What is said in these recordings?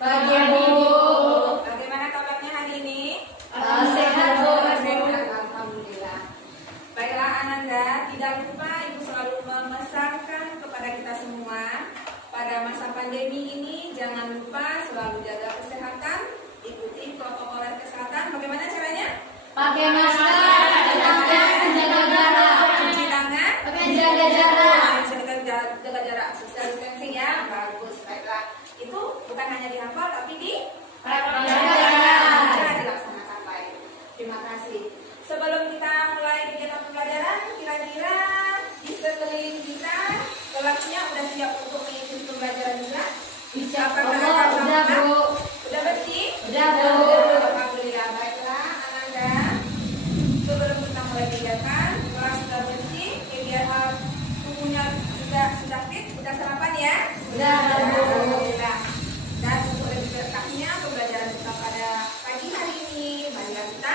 Pagi, Bu. Bagaimana kabarnya hari ini? Sehat, Bu. Alhamdulillah. Baiklah Ananda, tidak lupa Ibu selalu memesankan kepada kita semua pada masa pandemi ini jangan lupa selalu jaga kesehatan, ikuti protokol kesehatan. Bagaimana caranya? Pakai masker, menjaga jarak, Cuci tangan, menjaga jarak. jaga jarak, social distancing ya. Bagus, baiklah. Itu bukan hanya dihafal tapi dilaksanakan baik. Terima kasih. Sebelum kita mulai kegiatan pembelajaran, kira-kira di sekeliling kita kelasnya udah siap untuk mengikuti pembelajaran juga? Bisa, Apakah udah, Bu. Udah bersih? Udah, Bu. Alhamdulillah. Baiklah, Ananda. Sebelum kita mulai kegiatan, kelas sudah bersih, kegiatan tubuhnya juga sudah fit, sudah sarapan ya? Udah, Bu. Alhamdulillah. Dan untuk lebih lengkapnya pembelajaran kita pada pagi hari ini, marilah kita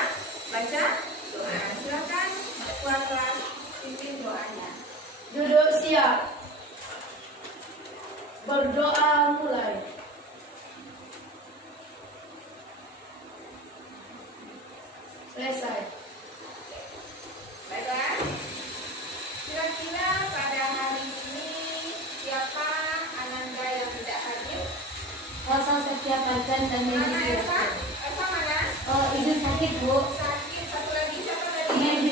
baca doa. Silakan ketua kelas pimpin doanya. Duduk siap. Berdoa mulai. Selesai. Baiklah. Kira-kira pada hari ini siapa Ananda yang tidak hadir? Elsa setiap pagi dan Mana minggu. Elsa? Elsa mana? Oh, ibu sakit, Bu. Sakit. Satu lagi siapa tadi? Ini di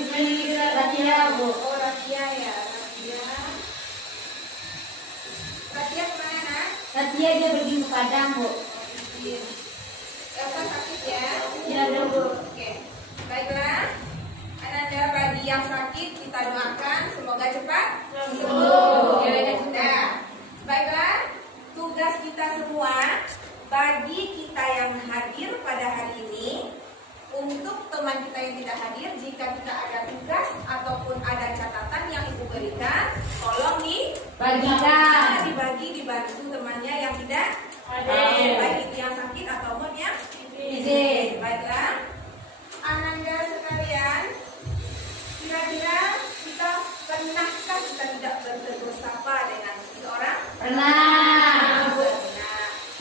Ratia, Bu. Oh, Ratia ya. Ratia kemana nak? Ratia dia pergi ke Padang, Bu. Elsa sakit ya? Ya, Bu. Oke. Baiklah. Ananda bagi yang sakit kita doakan semoga cepat Sembuh. Nah, baiklah. Tugas kita semua bagi kita yang hadir pada hari ini, untuk teman kita yang tidak hadir, jika kita ada tugas ataupun ada catatan yang ibu berikan, tolong Bagikan. dibantu temannya yang tidak Hadir. baik itu yang sakit ataupun yang Izin. Baiklah, Ananda sekalian, kira-kira kita pernahkah kita tidak bertegur sapa dengan seseorang? Pernah.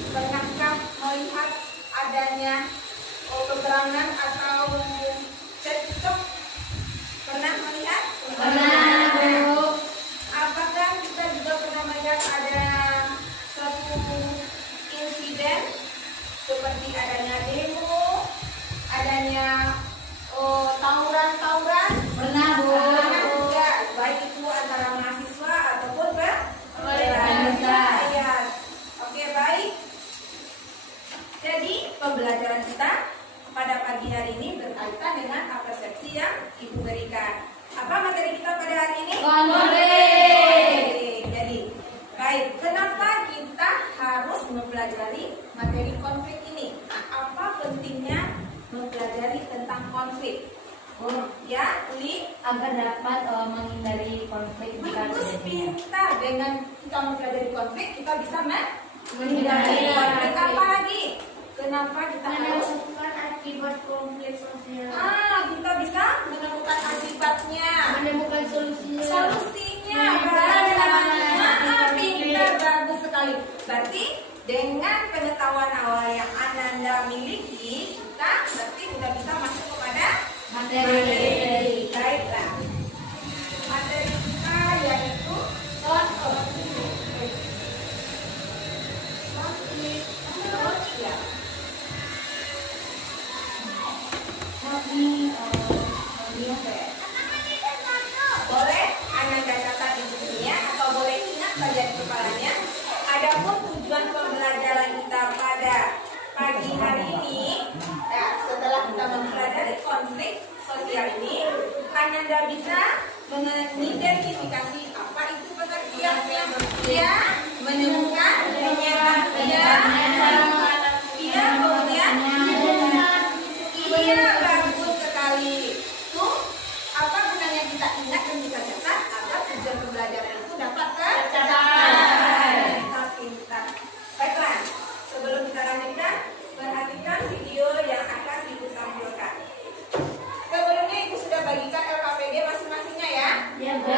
Pernahkah melihat adanya keterangan atau cekcok? Pernah melihat? Pernah, Bu. Apakah kita juga pernah melihat ada suatu insiden seperti adanya demo, adanya tawuran-tawuran? Pernah, Bu. Pernah juga, baik itu antara mahasiswa ataupun pemerintah. Ya. Oke, baik. Jadi pembelajaran kita pada pagi hari ini berkaitan dengan persepsi yang ibu berikan. Apa materi kita pada hari ini? Konflik. Jadi, baik. Kenapa kita harus mempelajari materi konflik ini? Nah, apa pentingnya mempelajari tentang konflik? Ya, Uli. Agar dapat menghindari konflik jika Bagus, terjadi. pintar. Dengan kita mempelajari konflik, kita bisa Menghindari konflik. konflik. Apa lagi? Kenapa kita harus akibat konflik sosial. kita bisa menemukan akibatnya, Menemukan solusinya. solusinya, Menyelesaikan pintar, bagus sekali. Berarti dengan pengetahuan awal yang Ananda miliki, kita berarti sudah bisa masuk kepada Materi. Baiklah. Materi kita yaitu konflik sosial. Boleh Ananda catat di bukunya atau boleh ingat saja di kepalanya. Adapun tujuan pembelajaran kita pada pagi hari ini, nah, setelah kita mempelajari konflik sosial ini, Ananda bisa mengidentifikasi apa itu pengertiannya, ya, menemukan iya, kemudian iya, bagus sekali. Tuh, apa gunanya kita ingat dan kita catat agar tujuan pembelajaran itu dapat tercapai. Pintar. Baiklah, sebelum kita lanjutkan, perhatikan video yang akan ibu tampilkan. Sebelumnya ibu sudah bagikan LKPD masing-masingnya ya. Ya, Bu.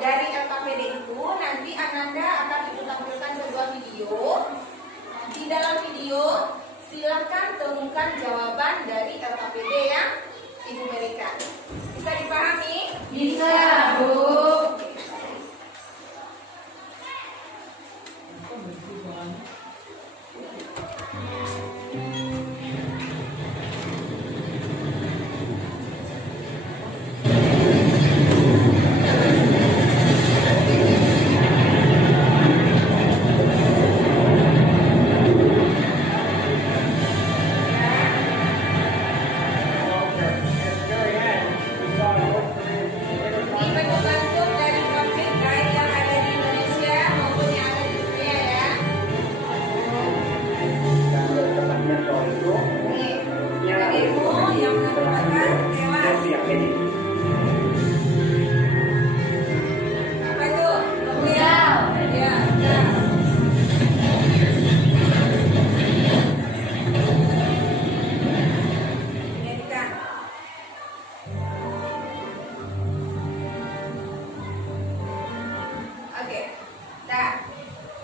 Dari LKPD itu nanti Ananda akan ibu tampilkan sebuah video. Di dalam video menentukan jawaban dari LKPD yang Ibu berikan. Bisa dipahami? Bisa, Bu. Ini bentuk-bentuk dari konflik baik yang ada di Indonesia maupun yang ada di dunia ya. Nih, adikmu yang menyebabkan tewas. Apa itu? Beliau. Ya, ya. Pendidikan. Oke. Nah,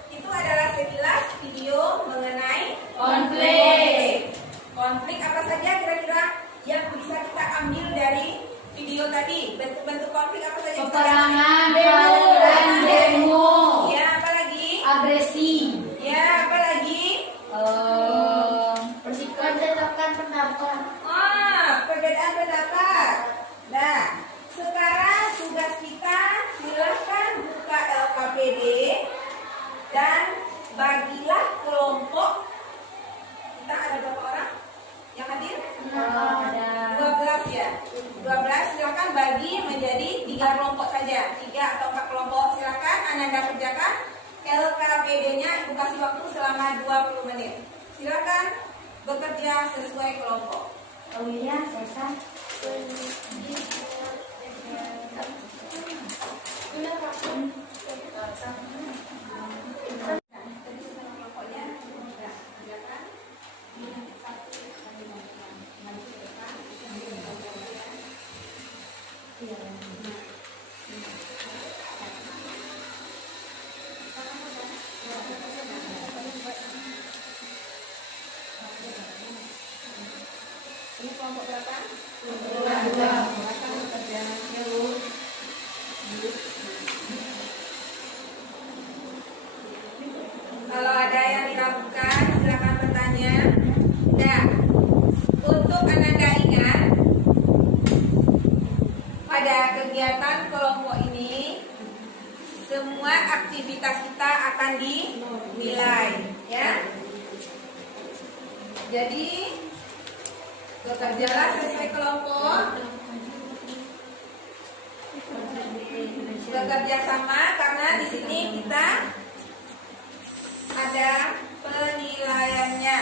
itu adalah sekilas video mengenai Konflik. Konflik apa saja kira-kira yang bisa kita ambil dari video tadi? Bentuk-bentuk konflik apa saja? Peperangan, tawuran, demo, Ya, apa lagi? agresi, Ya, apa lagi? persikatan pendapat. Perbedaan pendapat. Nah, sekarang tugas kita silahkan buka LKPD dan bagilah kelompok. Kita ada berapa orang yang hadir? 12 ya. 12 silakan bagi menjadi 3 kelompok saja. 3 atau 4 kelompok silakan Anda kerjakan. LKPD-nya Ibu kasih waktu selama 20 menit. Silakan bekerja sesuai kelompok. Oh iya, selesai. Ini kelompok berapa? Dua. Silakan bekerja. Kalau ada yang diragukan, silakan bertanya. Nah, untuk Ananda ingat, pada kegiatan kelompok ini, semua aktivitas kita akan dinilai, ya. Jadi, bekerjalah sesuai kelompok, bekerja sama karena di sini kita ada penilaiannya.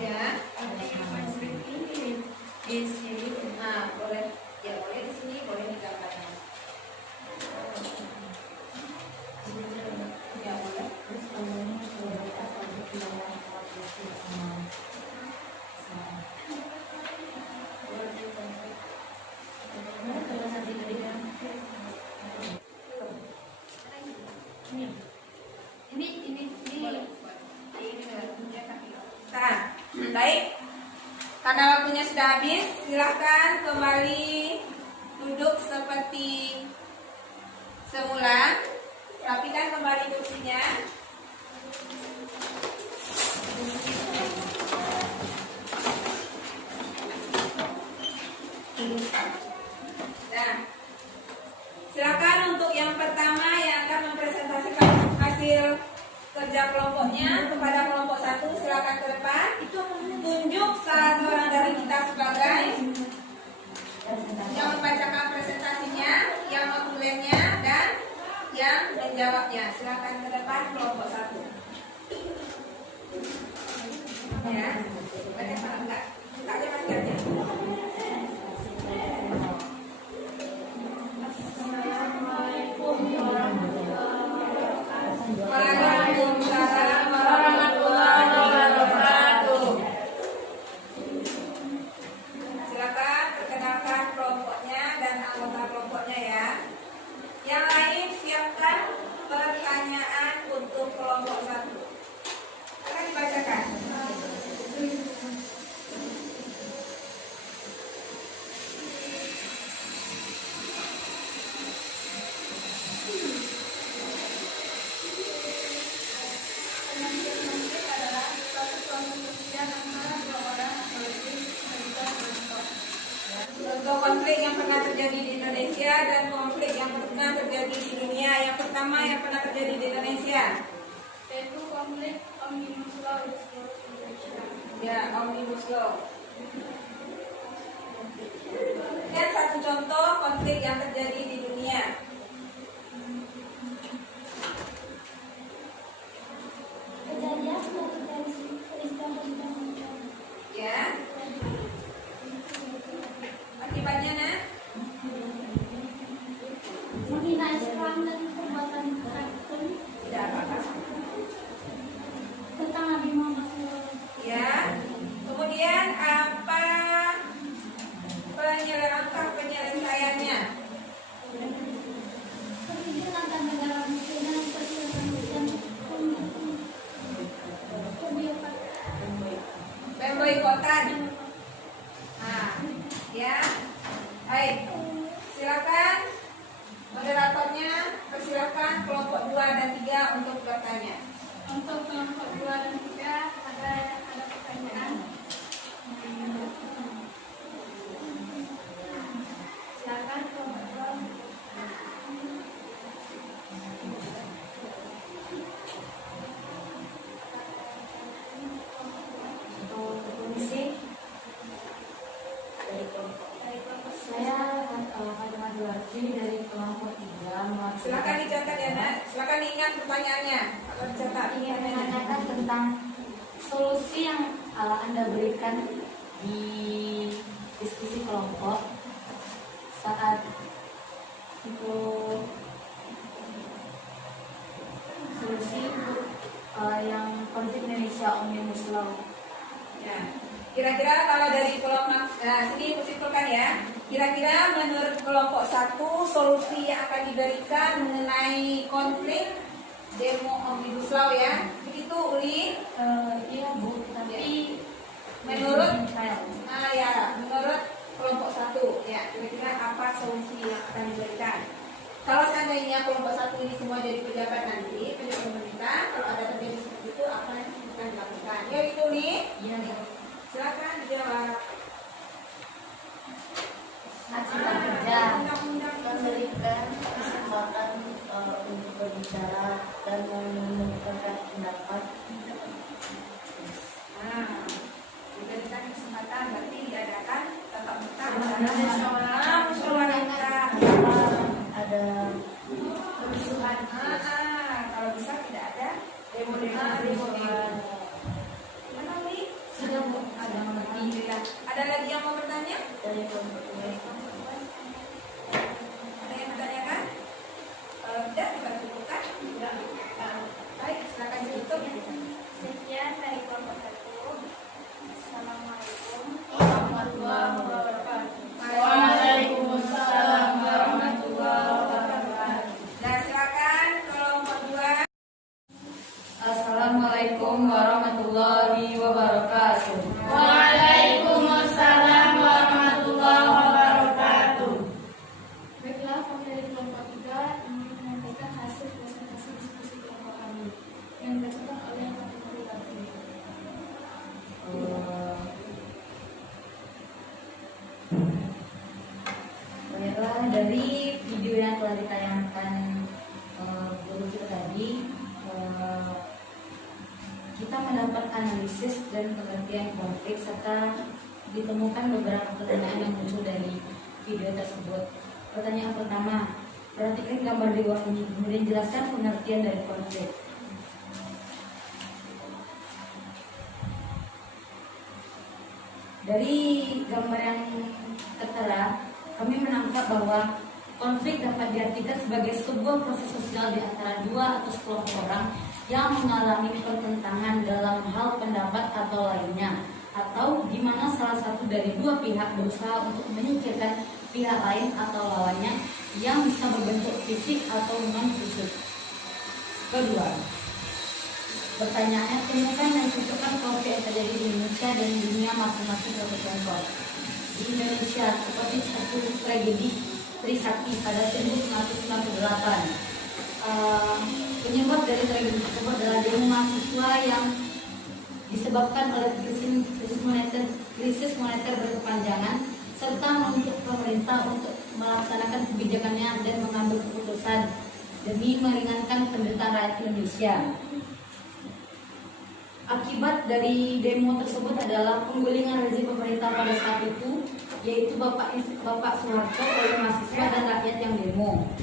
Ya, di sini, nah boleh, ya boleh di sini, boleh di gambarnya. Ya boleh. Nah, baik. Karena waktunya sudah habis, silahkan kembali duduk seperti semula. Rapikan kembali kursinya. Nah, silakan untuk yang pertama yang akan mempresentasikan hasil kerja kelompoknya kepada kelompok 1, silakan ke depan. Tunjuk salah seorang dari kita sebagai yang membacakan presentasinya, yang menulisnya, dan yang menjawabnya. Silakan ke depan kelompok 1. Ya, banyak apa enggak? Kita aja masih aja. pertikaian antara dua orang atau lebih serta kelompok. Contoh konflik yang pernah terjadi di Indonesia dan konflik yang pernah terjadi di dunia. Yang pertama yang pernah terjadi di Indonesia, Yaitu konflik Omnibus Law di seluruh Indonesia. ya, Omnibus Law. Dan satu contoh konflik yang terjadi di dunia. Kejadian dari peristiwa Ya, akibatnya nah, menghina Islam dan perbuatan kafir tidak apa-apa. tentang Nabi Muhammad SAW. Ya, kemudian apa penyelesaiannya? Persetujuan antara negara Muslim dan persetujuan dan Pemboikotan. Nah, ya, baik. Silakan moderatornya, persilakan kelompok 2 dan 3 untuk bertanya. Untuk kelompok 2 dan 3 ada pertanyaan. Silakan kelompok 2. Komisi dari kelompok saya Fatimah Duarti dari kelompok 3. Silakan dicatat ya, Nak. Silakan diingat pertanyaannya. Kalau dicatat. Ingin menanyakan tentang solusi yang Anda berikan di diskusi kelompok saat untuk solusi untuk yang konflik Indonesia Omnibus Law. Ya. Kira-kira kalau dari kelompok sini kusimpulkan ya. Kira-kira menurut kelompok 1 solusi yang akan diberikan mengenai konflik demo Omnibus Law ya. Begitu Uli? Iya Bu, tapi Menurut menurut kelompok 1 ya, kira-kira apa solusi yang akan diberikan? Kalau seandainya kelompok 1 ini semua jadi pejabat nanti, pejabat pemerintah, kalau ada terjadi seperti itu apa yang akan dilakukan? Ya itu nih. iya Bu. Silakan dijawab. Cipta kerja Undang-undang memberikan kesempatan untuk berbicara dan mengemukakan pendapat. Diberikan kesempatan berarti diadakan tatap muka Musyawarah. Ada kerusuhan. Kalau bisa tidak ada demo-demo. Mana nih? sudah Bu, ada Alhamdulillah. Ada lagi yang mau bertanya? dari kelompok 2. Ada yang bertanyakan? Kalau tidak, kita cukupkan. Baik, silakan ditutup. Sekian dari kelompok 1. Assalamualaikum Warahmatullahi wabarakatuh. Waalaikumsalam warahmatullahi wabarakatuh. Nah, silakan kelompok 2. Assalamualaikum warahmatullahi wabarakatuh. Waalaikumsalam warahmatullahi wabarakatuh. Baiklah, kami dari kelompok 3 ingin menyampaikan hasil presentasi diskusi kelompok kami yang dibacakan oleh Fatimah Duarti. Baiklah, dari video yang telah ditayangkan guru kita tadi, kita mendapat analisis dan pengertian konflik serta ditemukan beberapa pertanyaan yang muncul dari video tersebut. Pertanyaan pertama, perhatikan gambar di bawah ini, kemudian jelaskan pengertian dari konflik. Dari gambar yang tertera, kami menangkap bahwa konflik dapat diartikan sebagai sebuah proses sosial di antara dua atau sekelompok orang yang mengalami pertentangan dalam hal pendapat atau lainnya, atau di mana salah satu dari dua pihak berusaha untuk menyingkirkan pihak lain atau lawannya yang bisa berbentuk fisik atau non-fisik. Kedua, pertanyaannya, temukan dan cocokkan konflik yang terjadi di Indonesia dan di dunia masing-masing satu contoh. Di Indonesia, seperti satu tragedi Trisakti pada 1998. Penyebab dari tragedi tersebut adalah demo mahasiswa yang disebabkan oleh krisis moneter berkepanjangan serta menuntut pemerintah untuk melaksanakan kebijakannya dan mengambil keputusan demi meringankan penderitaan rakyat Indonesia. Akibat dari demo tersebut adalah penggulingan rezim pemerintah pada saat itu, yaitu Bapak Soeharto oleh mahasiswa dan rakyat yang demo.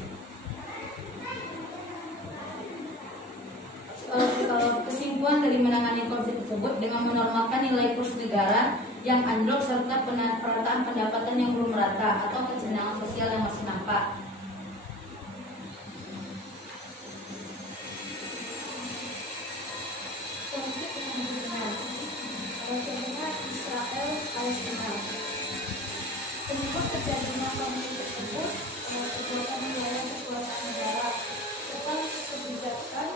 Kesimpulan dari menangani konflik tersebut dengan menormalkan nilai kurs negara yang anjlok serta perataan pendapatan yang belum merata atau kesenjangan sosial yang masih nampak. Konflik yang benar. Contohnya Israel Palestina. Penyebab terjadinya konflik tersebut perbuatan wilayah kekuasaan negara serta kebijakan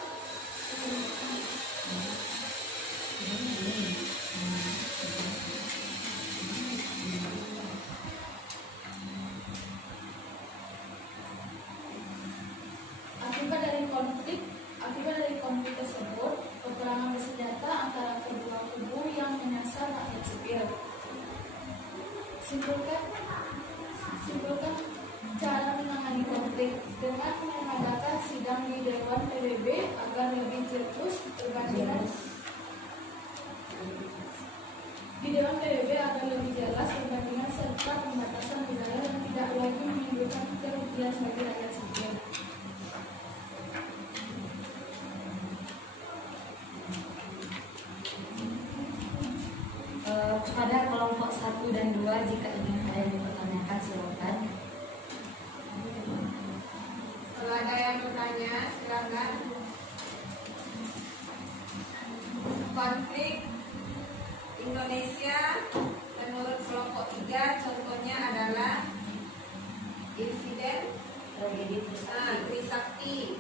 Akibat dari konflik tersebut, peperangan bersenjata antara kedua kubu yang menyasar rakyat sipil. Simpulkan cara menangani konflik dengan mengadakan sidang di Dewan PBB agar lebih jelas perbandingan serta pembatasan wilayah yang tidak lagi menimbulkan kerugian bagi rakyat sipil. Kepada kelompok 1 dan 2 jika ingin ada yang dipertanyakan silakan. Kalau ada yang bertanya, silakan. Konflik Indonesia menurut kelompok 3 contohnya adalah insiden Tragedi Trisakti.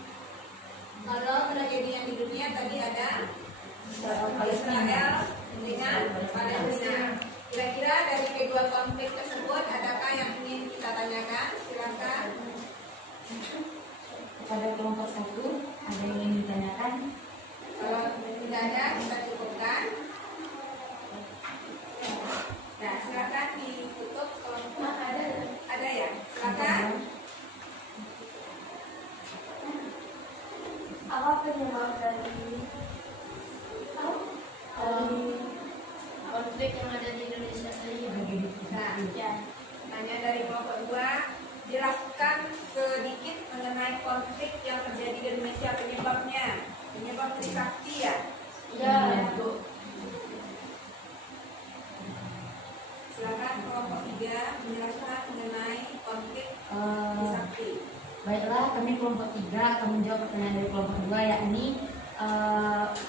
Kalau tragedi yang di dunia tadi ada Israel dengan Palestina. Kira-kira dari kedua konflik tersebut adakah yang ingin kita tanyakan? Silakan. Kepada kelompok 1 ada yang ingin ditanyakan? Kalau tidak ada, kita cukupkan. Nah, silakan ditutup kelompok. Ada ya? Silakan. Apa penyebab dari konflik yang ada di Indonesia ini? Nah, tanya dari kelompok 2, jelaskan sedikit mengenai konflik yang terjadi di Indonesia, penyebab Trisakti ya? Ya. Silakan kelompok 3 menjelaskan mengenai konflik Trisakti. Baiklah, kami kelompok 3 akan menjawab pertanyaan dari kelompok 2, yakni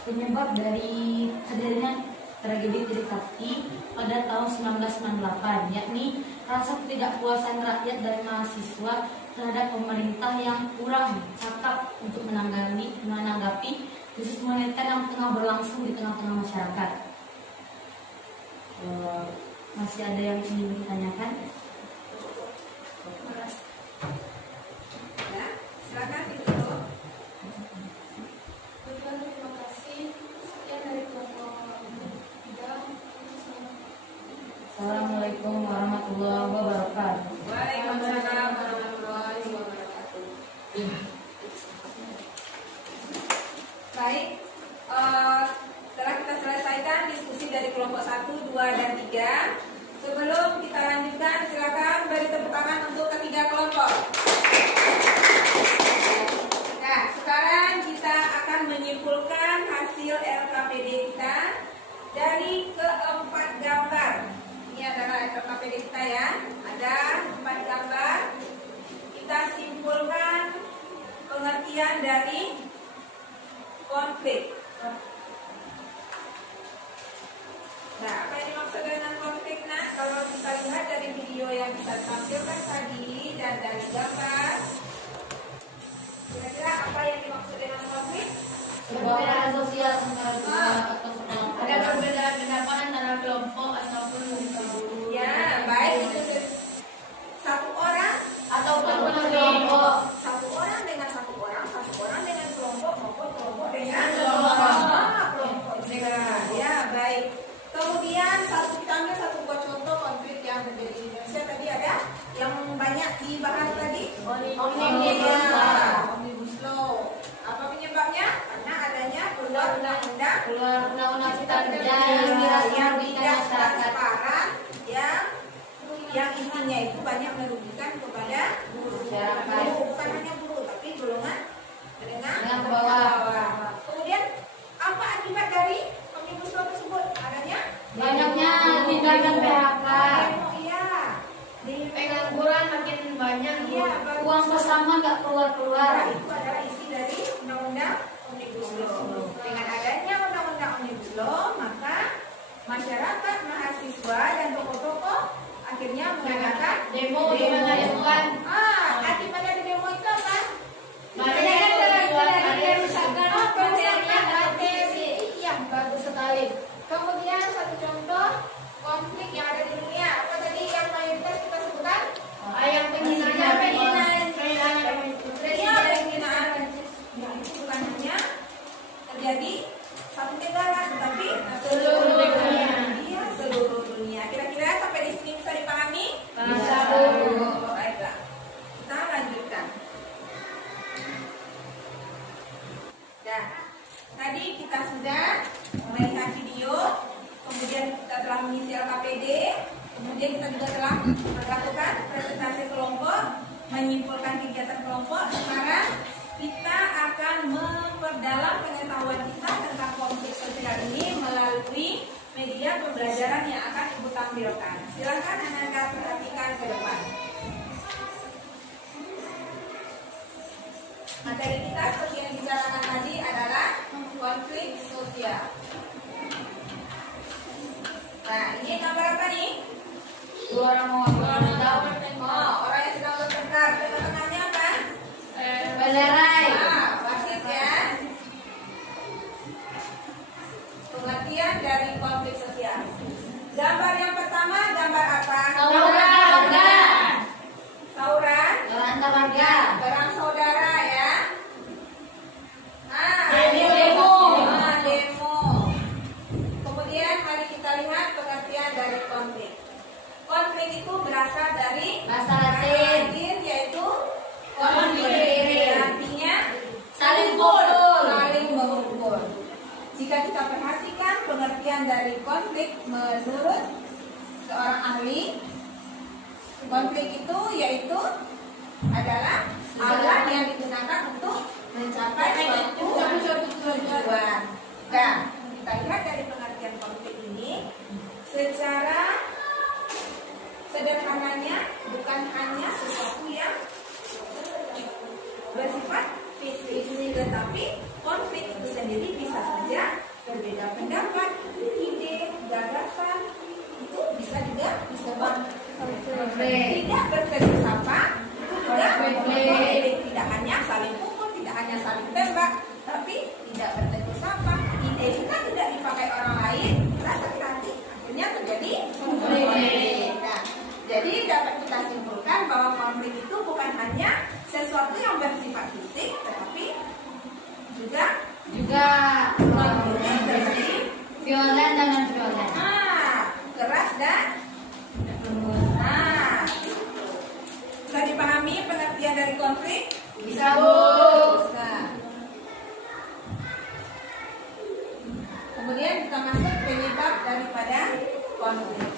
penyebab dari hadirnya tragedi Trisakti pada tahun 1998, yakni rasa ketidakpuasan rakyat dan mahasiswa terhadap pemerintah yang kurang cakap untuk menanggapi krisis moneter yang tengah berlangsung di tengah-tengah masyarakat. Masih ada yang ingin ditanyakan? Ya, silakan ditutup. Terima kasih. Sekian dari kelompok 3. Assalamualaikum warahmatullahi wabarakatuh. Waalaikumsalam warahmatullahi wabarakatuh. Baik, setelah kita selesaikan diskusi dari kelompok 1, 2, dan 3, sebelum kita lanjutkan, silakan beri tepuk tangan untuk ketiga kelompok. Nah, sekarang kita akan menyimpulkan hasil LKPD kita dari keempat gambar. Ini adalah LKPD kita ya, ada 4 gambar. Kita simpulkan pengertian dari konflik. Nah, apa yang dimaksud dengan konflik? Nah, kalau kita lihat dari video yang kita tampilkan tadi dan dari gambar, kira-kira apa yang dimaksud dengan konflik? Perbedaan sosial antara dua atau sekelompok. Ada perbedaan pendapat antara kelompok ataupun Ya, baik itu satu orang atau kelompok. satu orang dengan satu orang dengan kelompok maupun kelompok dengan kelompok. kelompok juga. Ya, baik. undang-undang cipta kerja yang dirasa yang merugikan tidak masyarakat. transparan, yang isinya itu banyak merugikan kepada Masyarakat. bukan hanya buruh tapi golongan Menengah ke bawah. Kemudian apa akibat dari omnibus law tersebut? Adanya Banyaknya tindakan PHK. Iya. Pengangguran makin banyak. Iya, Uang bersama nggak keluar-keluar. itu adalah isi dari undang-undang omnibus law. Dengan adanya undang-undang omnibus law, maka masyarakat, mahasiswa dan tokoh-tokoh akhirnya mengadakan Demo gimana ya bukan? Akibat dari demo itu apa? Iya, bagus sekali. Kemudian satu contoh konflik yang ada di dunia. Apa tadi yang mayoritas kita sebutkan? Yang penghinaan. Iya, penghinaan. Ya, itu bukan hanya terjadi satu negara, tetapi Seluruh dunia. Iya, seluruh dunia. Kira-kira sampai di sini bisa dipahami? Bisa. Baiklah. Kita lanjutkan. Nah, tadi kita sudah melihat video, kemudian kita telah mengisi LKPD, kemudian kita juga telah melakukan presentasi kelompok, menyimpulkan kegiatan kelompok. Sekarang kita akan memperdalam pengetahuan kita tentang konflik sosial ini melalui media pembelajaran yang akan Ibu tampilkan. Silakan Anda perhatikan ke depan. Materi kita seperti yang dibicarakan tadi adalah konflik sosial. Nah, ini gambar apa nih? Dua orang mau Orang yang sedang bertengkar. Tengah-tengahnya apa? Belerai. Wasit ya. Pengertian dari konflik sosial. Gambar yang pertama, gambar apa? Tawuran. Tawuran. Antar warga. Perang saudara ya. Demo. Demo. Kemudian mari kita lihat pengertian dari konflik. Konflik itu berasal dari Bahasa Latin. yaitu Konflik. Artinya Saling pukul. saling memukul. Jika kita perhatikan pengertian dari konflik menurut seorang ahli, konflik itu yaitu adalah alat yang digunakan untuk mencapai suatu tujuan. Nah, kita lihat dari pengertian konflik ini secara sederhananya bukan hanya sesuatu yang bersifat fisik, tetapi konflik itu sendiri bisa saja berbeda pendapat, ide, gagasan, itu bisa juga disebut tidak bertegur sapa, itu juga konflik. Tidak hanya saling pukul, tidak hanya saling tembak, tapi tidak bertegur sapa, ide kita tidak dipakai orang lain, rasa hati akhirnya terjadi konflik. Nah, jadi dapat kita simpulkan bahwa konflik itu bukan hanya sesuatu yang bersifat fisik, tetapi juga violen dan non violen. keras dan bisa dipahami pengertian dari konflik? Bisa, Bu. Bisa. Kemudian kita masuk penyebab daripada konflik.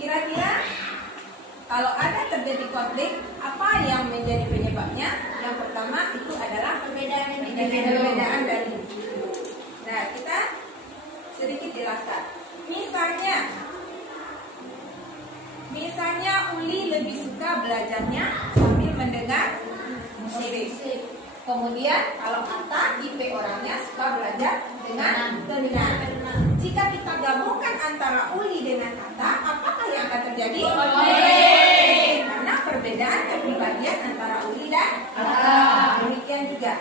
Kira-kira kalau ada terjadi konflik, apa yang menjadi penyebabnya? Yang pertama itu adalah perbedaan dari. Nah, kita sedikit jelaskan. Misalnya Uli lebih suka belajarnya sambil mendengar musik. Kemudian kalau Atta, IP orangnya suka belajar dengan telinga. Jika kita gabungkan antara Uli dengan Atta, apakah yang akan terjadi? Karena perbedaan kepribadian antara Uli dan Atta. Demikian juga.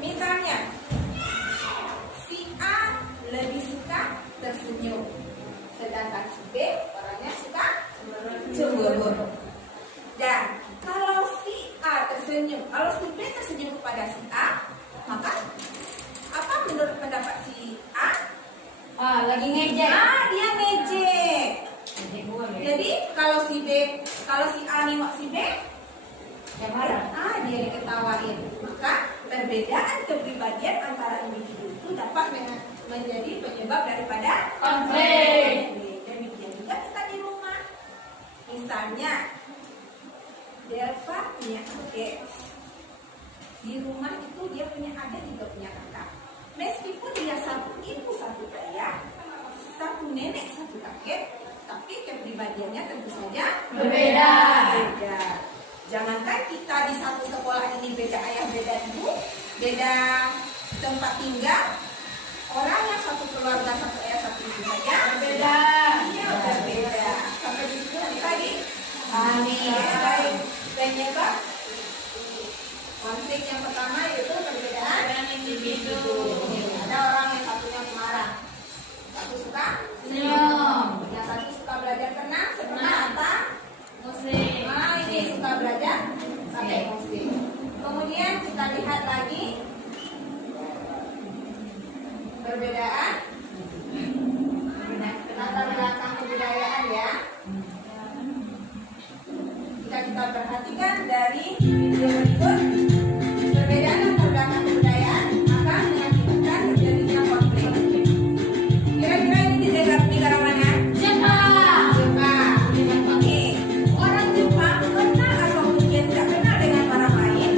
Misalnya, si A lebih suka tersenyum, sedangkan si B orangnya suka cemburu. Dan kalau si A tersenyum, kalau si B tersenyum kepada si A, maka apa menurut pendapat si A? Lagi ngejek. Dia ngejek. Jadi kalau si A nengok si B, dia diketawain. Maka perbedaan kepribadian antara individu itu menjadi penyebab daripada Konflik. Demikian juga kita di rumah. Misalnya Delva punya adik. Di rumah itu dia punya adik juga punya kakak. Meskipun dia satu ibu satu ayah, satu nenek satu kakek, tapi kepribadiannya tentu saja Berbeda. Beda. Jangankan kita di satu sekolah ini beda ayah, beda ibu, beda tempat tinggal, orang yang satu keluarga satu ayah satu ibu saja Berbeda. Iya, berbeda. Sampai di situ bisa dipahami. Baik, penyebab konflik yang pertama yaitu perbedaan individu. Ada orang yang satunya pemarah, satu suka Senyum. yang satu suka belajar tenang, sebenarnya apa? Musik. Nah, ini suka belajar pakai musik. Kemudian kita lihat lagi perbedaan latar belakang kebudayaan ya. Jika kita perhatikan dari video berikut, perbedaan latar belakang kebudayaan akan mengakibatkan terjadinya konflik. Kira-kira ini di negara mana? Jepang. Jepang. Oke, orang Jepang kenal atau mungkin tidak kenal dengan orang lain?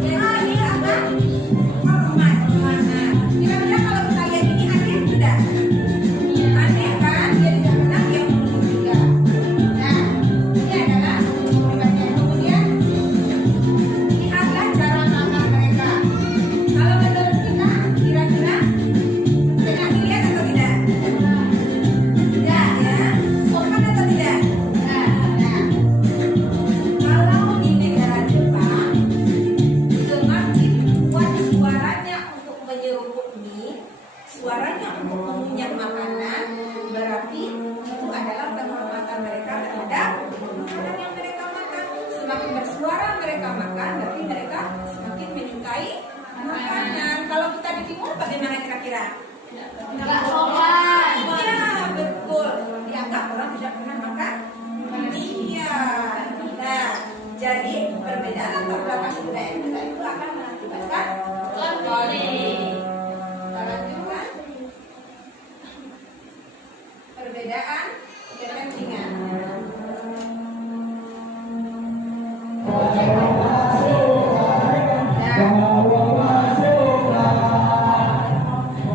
Dia akan hormat. Kira-kira kalau kita lihat ini aneh tidak? Aneh kan? Dia tidak kenal, dia menunggu juga. Nah, ini adalah kepribadian. Kemudian lihatlah cara makan mereka. Kalau menurut kita, kira-kira enak dilihat atau tidak? Tidak ya, sopan atau tidak? Nah, kalau di negara Jepang semakin kuat suaranya untuk menyeruput mie, suaranya untuk mengunyah makanan, berarti itu adalah penghormatan mereka terhadap makanan yang mereka makan. Semakin bersuara mereka makan, berarti mereka semakin menyukai makanan. Kalau kita di timur bagaimana kira-kira? Enggak sopan. Iya, betul. Dianggap orang tidak pernah makan. Iya. Nah, jadi perbedaan latar belakang budaya kita itu akan mengakibatkan Konflik. kita lanjutkan. Perbedaan kepentingan.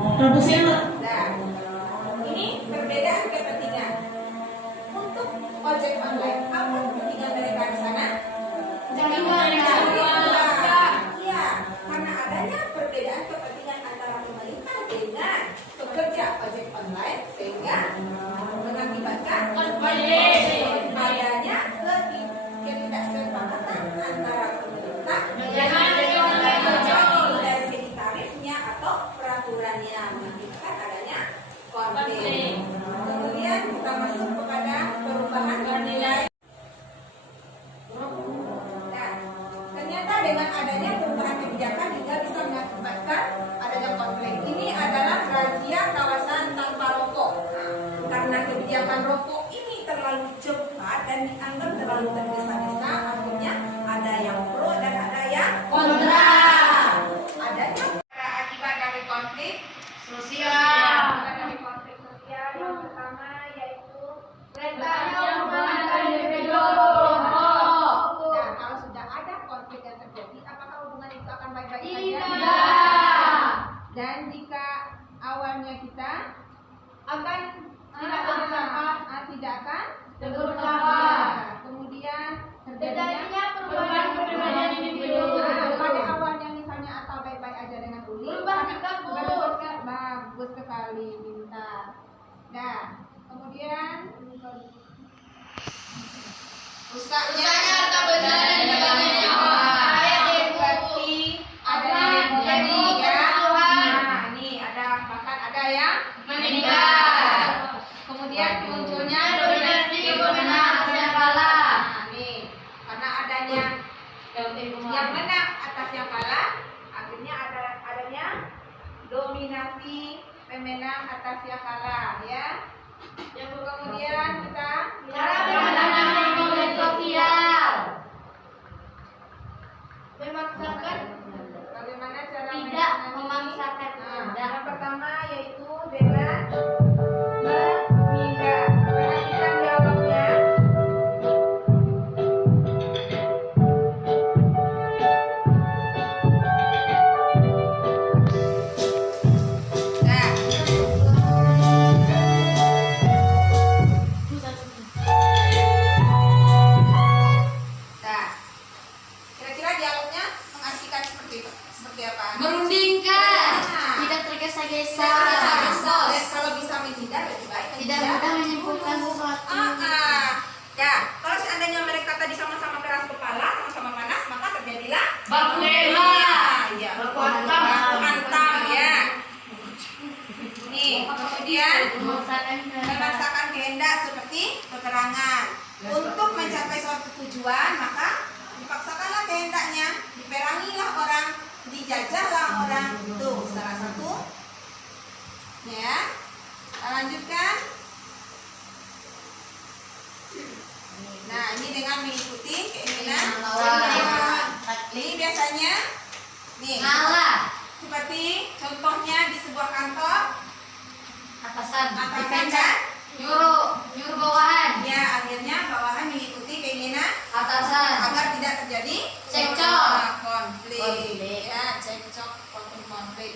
Nah, ini perbedaan kepentingan. Untuk ojek online, apa kepentingan mereka di sana? Cari uang. Cari uang. Iya, karena adanya perbedaan kepentingan antara pemerintah dengan pekerja ojek online sehingga mengakibatkan Konflik. adanya ketidaksepakatan antara pemerintah dari segi tarifnya atau peraturannya mengakibatkan adanya konflik. Kemudian kita masuk kepada perubahan nilai. Nah, ternyata dengan adanya perubahan kebijakan hingga bisa mengakibatkan adanya konflik. Ini adalah razia kawasan tanpa rokok. Karena kebijakan rokok ini terlalu cepat dan dianggap terlalu tergesa-gesa, akhirnya ada yang pro dan ada yang Kontra. Adanya akibat dari konflik Sosial. Akibat dari konflik sosial yang pertama yaitu Letaknya hubungan antara individu. Nah, kalau sudah ada konflik yang terjadi, apakah hubungan itu akan baik-baik saja? Tidak. Dan jika awalnya kita Akan tidak berusaha, tidak akan berusaha. Kemudian Terjadinya perubahan kepribadian individu. pada awalnya misalnya atau baik-baik aja dengan Uli, Berubah sikap, Bu. bagus sekali, pintar. Nah, kemudian rusaknya atau benar Berarti ada yang menjadi ya. Nah, ini ada bahkan ada yang meninggal. Kemudian munculnya Dominasi kepemimpinan atas yang kalah. Nah, nih, karena adanya yang menang atas yang kalah, akhirnya adanya dominasi pemenang atas yang kalah ya. Kemudian kita Cara berhadapan ekonomi sosial. Memaksakan bagaimana cara tidak menangani- memaksakan. Nah, Kalau bisa menghindar lebih baik. Tidak mudah menyimpulkan sesuatu. Ya, kalau seandainya mereka tadi sama-sama keras kepala, sama-sama panas, maka terjadilah Baku tembak. Ya, Baku hantam. baku hantam ya. Nih, kemudian memaksakan kehendak seperti peperangan. Untuk mencapai suatu tujuan, maka dipaksakanlah kehendaknya, diperangilah orang, dijajahlah orang. Tuh, salah satu. Ya, lanjutkan. Nah, ini dengan mengikuti keinginan lawan. Ini biasanya, nih, seperti contohnya di sebuah kantor, Atasan dan nyuruh bawahan. ya akhirnya bawahan mengikuti keinginan Atasan agar tidak terjadi Cekcok. konflik. Ya, cekcok, konflik.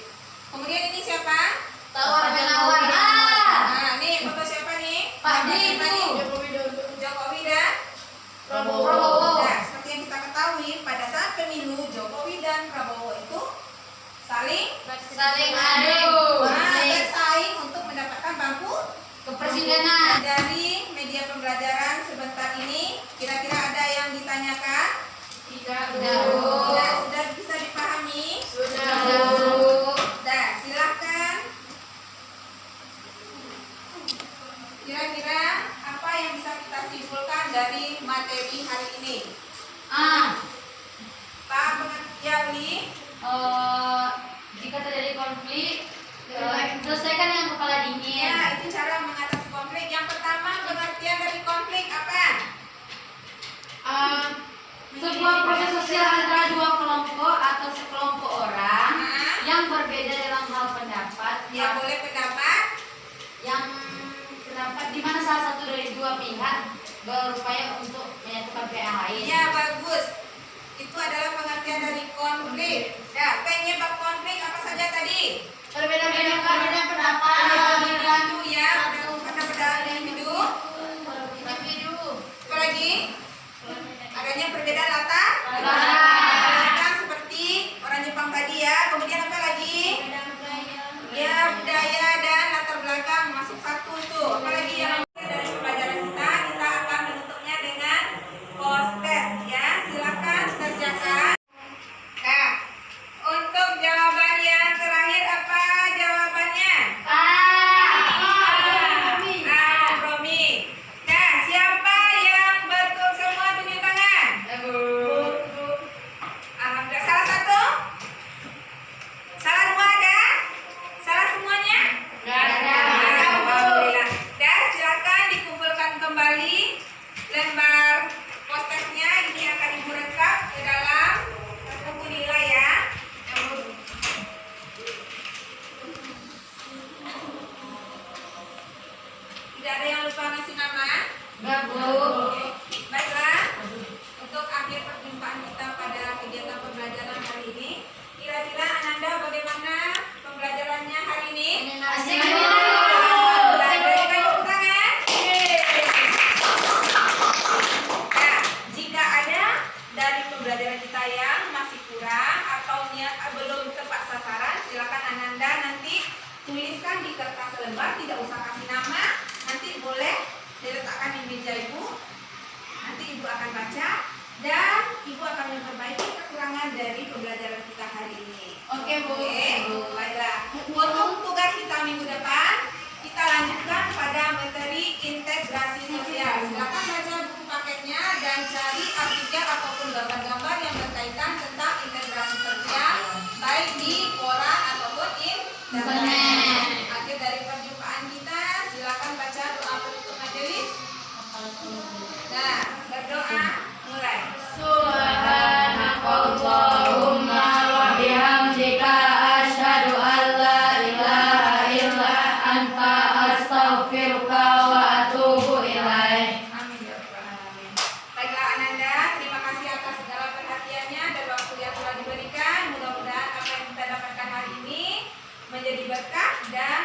Kemudian ini siapa? tawar menawar. Nah, ini foto siapa nih? Pak D Siapa nih? itu. Jokowi dan Prabowo. Nah, seperti yang kita ketahui, pada saat pemilu Jokowi dan Prabowo itu saling adu. bersaing untuk mendapatkan bangku Kepresidenan. Dari media pembelajaran sebentar ini, kira-kira ada yang ditanyakan? Tidak. Sudah bisa dipahami? Nah, silakan. Kira-kira apa yang bisa kita simpulkan dari materi hari ini? Pak Pengertian, Jika terjadi konflik, selesaikan dengan kepala dingin. ya, itu cara mengatasi konflik. Yang pertama, pengertian dari konflik apa? Sebuah proses sosial antara dua kelompok atau sekelompok orang yang berbeda dalam hal pendapat. Ya, boleh pendapat. Yang pendapat di mana salah satu dari dua pihak berupaya untuk menyatukan pihak yang lain. Ya, bagus. Itu adalah pengertian dari konflik. Nah, penyebab konflik apa saja tadi? Perbedaan pendapat. Individu ya, perbedaan individu. Apa lagi? Adanya perbedaan latar belakang seperti orang Jepang tadi ya. Kemudian apa lagi? Ya, budaya dan latar belakang masuk satu tuh. Apa lagi yang dari pembelajaran kita akan menutupnya dengan post test ya. Silakan kerjakan. Nah, untuk jawaban yang terakhir apa jawabannya? Kompromi. Nah, siapa yang betul semua tunjuk tangan? Alhamdulillah. Salah satu? Salah dua ada? Salah semuanya? Alhamdulillah. Dan silakan dikumpulkan kembali lembar post-testnya. Ini akan ibu rekap ke dalam buku nilai ya. Tidak ada yang lupa ngasih nama? Oke. Baiklah, untuk akhir perjumpaan kita pada kegiatan pembelajaran hari ini, kira-kira Ananda bagaimana pembelajarannya hari ini? Asik. Berikan tepuk tangan. Nah, jika ada dari pembelajaran kita yang masih kurang atau belum tepat sasaran, silakan Ananda nanti tuliskan di kertas lembar, tidak usah kasih nama, nanti boleh diletakkan di meja ibu. Nanti ibu akan baca dan ibu akan memperbaiki kekurangan dari pembelajaran kita hari ini. Oke, Bu. Baiklah. Untuk tugas kita minggu depan, kita lanjutkan pada materi integrasi sosial. Silakan baca buku paketnya dan cari artikel ataupun gambar-gambar yang berkaitan tentang integrasi sosial, baik di koran ataupun internet. Akhir dari perjumpaan kita, silakan baca doa penutup majelis. Nah, berdoa mulai. Subhanakallahumma wa bihamdika asyhadu an la ilaha illa anta astaghfiruka wa atubu ilaik. Amin ya rabbal alamin. Baiklah Ananda, terima kasih atas segala perhatiannya dan waktu yang telah diberikan. Mudah-mudahan apa yang kita dapatkan hari ini menjadi berkah dan